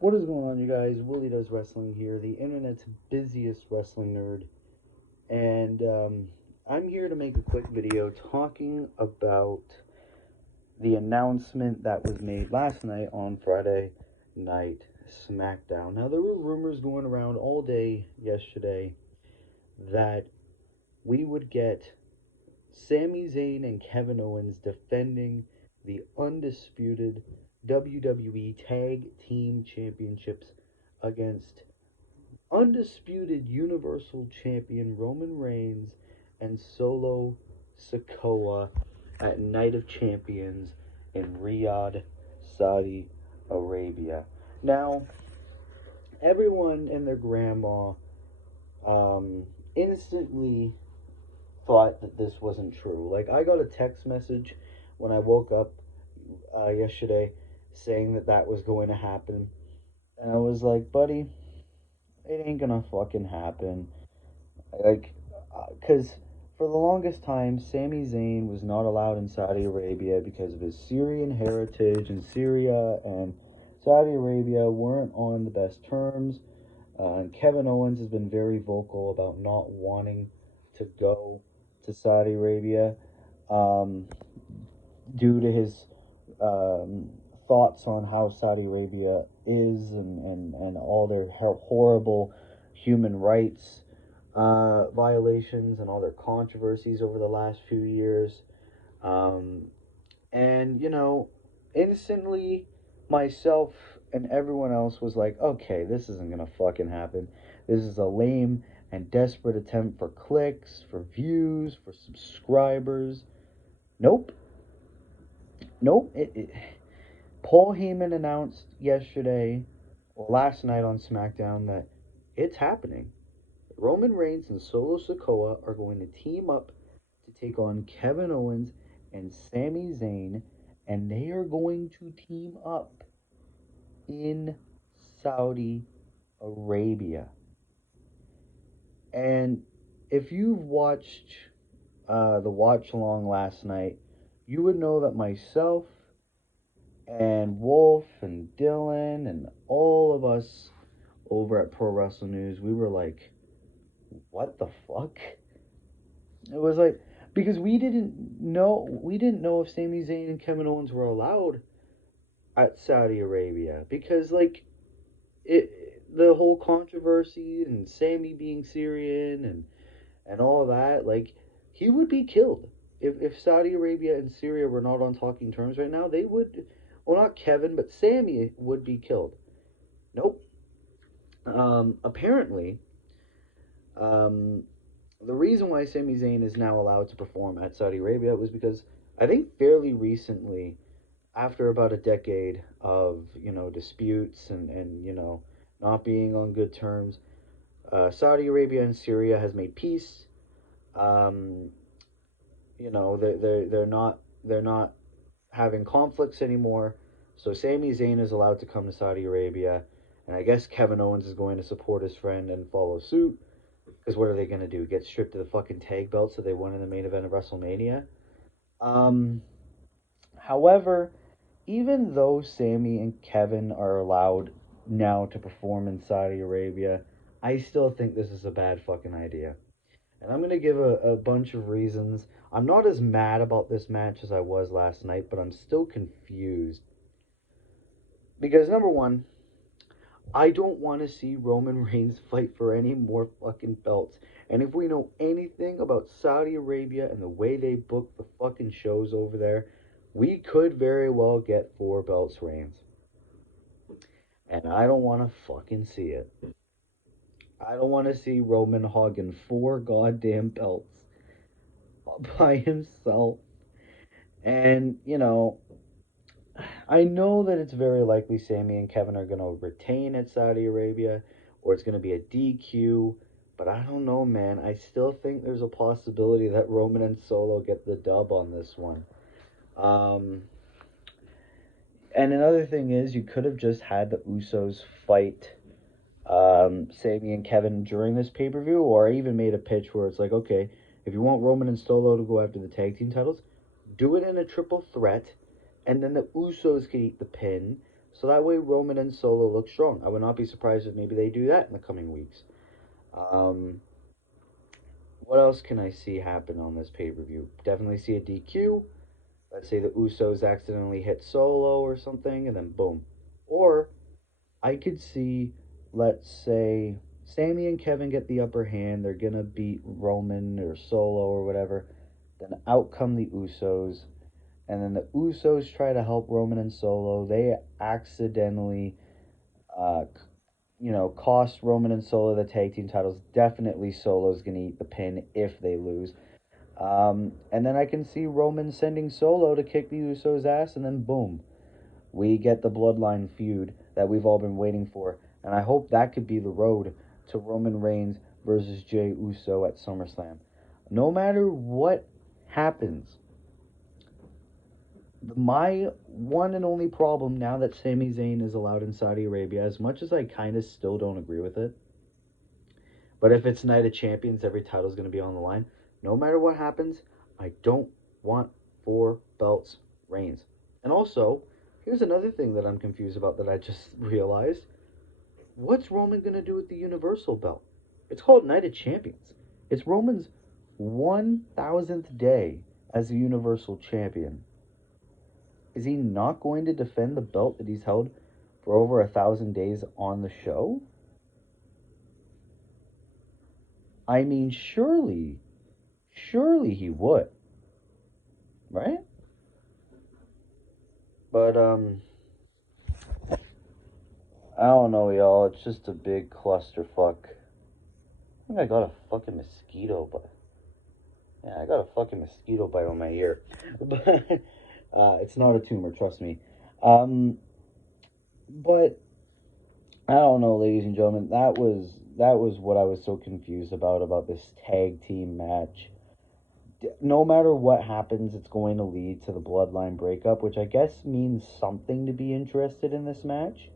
What is going on, you guys? Willie Does Wrestling here, the internet's busiest wrestling nerd. And I'm here to make a quick video talking about the announcement that was made last night on Friday Night SmackDown. Now, there were rumors going around all day yesterday that we would get Sami Zayn and Kevin Owens defending the undisputed WWE Tag Team Championships against undisputed Universal Champion Roman Reigns and Solo Sikoa at Night of Champions in Riyadh, Saudi Arabia. Now, everyone and their grandma um, instantly thought that this wasn't true. Like, I got a text message when I woke up yesterday saying that that was going to happen. And I was like, buddy, it ain't gonna fucking happen. Like, because for the longest time, Sami Zayn was not allowed in Saudi Arabia because of his Syrian heritage, and Syria and Saudi Arabia weren't on the best terms. And Kevin Owens has been very vocal about not wanting to go to Saudi Arabia um, due to his um, thoughts on how Saudi Arabia is and all their horrible human rights violations and all their controversies over the last few years. Um, and, instantly myself and everyone else was like, okay, this isn't going to fucking happen. This is a lame and desperate attempt for clicks, for views, for subscribers. Nope. Nope. Paul Heyman announced yesterday, or last night on SmackDown, that it's happening. Roman Reigns and Solo Sikoa are going to team up to take on Kevin Owens and Sami Zayn, and they are going to team up in Saudi Arabia. And if you've watched the watch along last night, you would know that myself and Wolf and Dylan and all of us over at Pro Wrestling News, we were like, what the fuck? It was like, because we didn't know if Sami Zayn and Kevin Owens were allowed at Saudi Arabia, because like the whole controversy and Sami being Syrian and all that, like, he would be killed if Saudi Arabia and Syria were not on talking terms right now. They would, well, not Kevin, but Sami would be killed. Nope. Apparently, um, the reason why Sami Zayn is now allowed to perform at Saudi Arabia was because I think fairly recently, after about a decade of disputes and not being on good terms, Saudi Arabia and Syria has made peace. Um, they're not having conflicts anymore. So Sami Zayn is allowed to come to Saudi Arabia, and I guess Kevin Owens is going to support his friend and follow suit. Because what are they gonna do? Get stripped of the fucking tag belt so they won in the main event of WrestleMania? Um, However, even though Sami and Kevin are allowed now to perform in Saudi Arabia, I still think this is a bad fucking idea. And I'm going to give a bunch of reasons. I'm not as mad about this match as I was last night, but I'm still confused. Because, number one, I don't want to see Roman Reigns fight for any more fucking belts. And if we know anything about Saudi Arabia and the way they book the fucking shows over there, we could very well get 4 belts Reigns. And I don't want to fucking see it. I don't want to see Roman hogging 4 goddamn belts by himself. And, I know that it's very likely Sami and Kevin are going to retain at Saudi Arabia, or it's going to be a DQ. But I don't know, man. I still think there's a possibility that Roman and Solo get the dub on this one. Um, and another thing is, you could have just had the Usos fight Sami and Kevin during this pay per view, or I even made a pitch where it's like, okay, if you want Roman and Solo to go after the tag team titles, do it in a triple threat, and then the Usos could eat the pin, So that way Roman and Solo look strong. I would not be surprised if maybe they do that in the coming weeks. Um, what else can I see happen on this pay per view? Definitely see a DQ. Let's say the Usos accidentally hit Solo or something, and then boom. Or I could see, let's say, Sami and Kevin get the upper hand. They're gonna beat Roman or Solo or whatever. Then out come the Usos, and then the Usos try to help Roman and Solo. They accidentally, uh, cost Roman and Solo the tag team titles. Definitely Solo's gonna eat the pin if they lose. And then I can see Roman sending Solo to kick the Usos' ass, and then boom, we get the bloodline feud that we've all been waiting for. And I hope that could be the road to Roman Reigns versus Jey Uso at SummerSlam. No matter what happens, my one and only problem now that Sami Zayn is allowed in Saudi Arabia, as much as I kind of still don't agree with it, but if it's Night of Champions, every title's going to be on the line. No matter what happens, I don't want 4 belts Reigns. And also, here's another thing that I'm confused about that I just realized. What's Roman going to do with the Universal belt? It's called Night of Champions. It's Roman's 1000th day as a Universal Champion. Is he not going to defend the belt that he's held for over 1,000 days on the show? I mean, surely he would, right? But I don't know, y'all. It's just a big clusterfuck. I think I got a fucking mosquito bite. Yeah, I got a fucking mosquito bite on my ear, but it's not a tumor, trust me. But I don't know, ladies and gentlemen. That was what I was so confused about this tag team match. No matter what happens, it's going to lead to the bloodline breakup, which I guess means something to be interested in this match.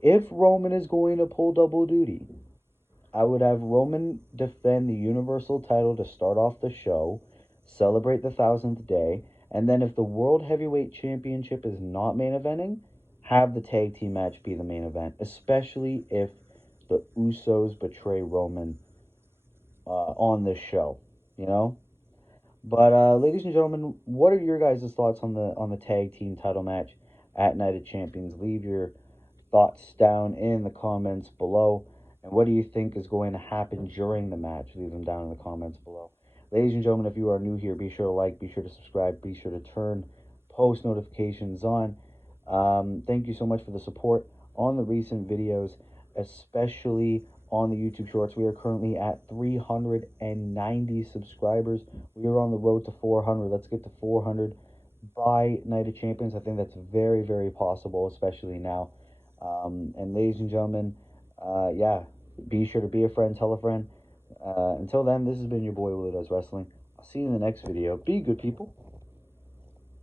If Roman is going to pull double duty, I would have Roman defend the Universal title to start off the show, celebrate the 1000th day, and then if the World Heavyweight Championship is not main eventing, have the tag team match be the main event, especially if the Usos betray Roman on this show, you know? But ladies and gentlemen, what are your guys' thoughts on the tag team title match at Night of Champions? Leave your thoughts down in the comments below. And what do you think is going to happen during the match? Leave them down in the comments below. Ladies and gentlemen, if you are new here, be sure to like, be sure to subscribe, be sure to turn post notifications on. Thank you so much for the support on the recent videos, especially on the YouTube Shorts. We are currently at 390 subscribers. We are on the road to 400. Let's get to 400 by Night of Champions. I think that's very, very possible, especially now. And ladies and gentlemen, yeah, be sure to be a friend, tell a friend. Until then, this has been your boy Willie Does Wrestling. I'll see you in the next video. Be good, people,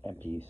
and peace.